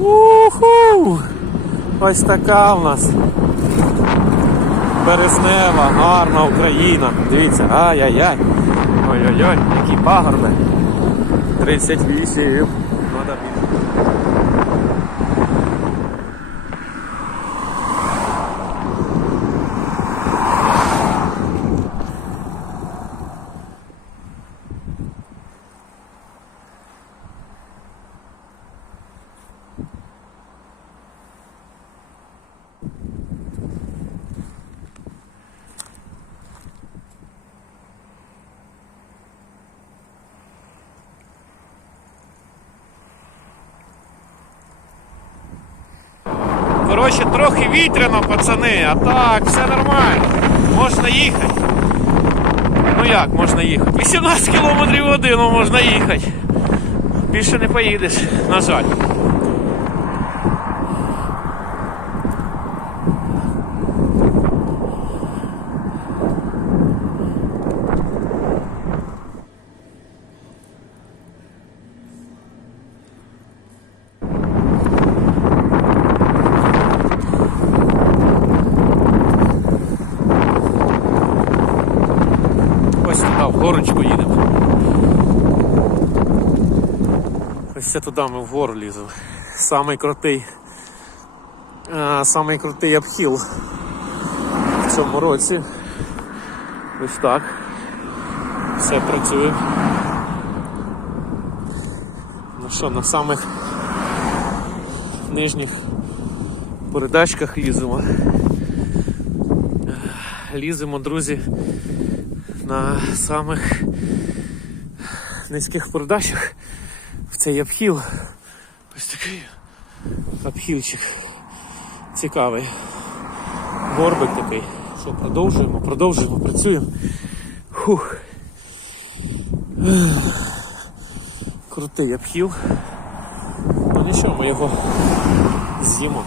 Уху! Ось така в нас. Березнева, гарна Україна. Дивіться, ай-яй-яй. Ой-ой-ой, які пагорби. 38. Надо більше. Коротше, трохи вітряно, пацани, а так, все нормально. Можна їхати. Ну як можна їхати? 18 км в годину можна їхати. Більше не поїдеш, на жаль. Ось туди, в горочку їдемо. Ось це туди ми вгору ліземо. Самий крутий. А, самий крутий обхіл в цьому році. Ось так. Все працює. Ну що, на самих нижніх передачках ліземо. Ліземо, друзі, на самих низьких передачах в цей обхіл. Ось такий обхілчик цікавий. Горбик такий. Що, продовжуємо, продовжуємо, працюємо. Фух. Крутий обхіл. Ну нічого, ми його з'їмо.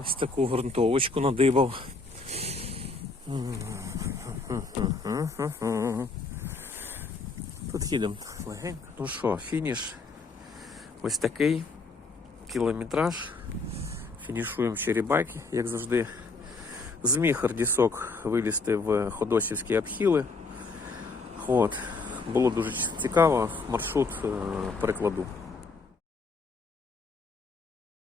Ось таку грунтовочку надибав. Тут їдемо легенько. Ну що, фініш ось такий кілометраж. Фінішуємо черебаки, як завжди. Зміг Ардісок вилізти в Ходосівські обхіли. От. Було дуже цікаво. Маршрут е, перекладу.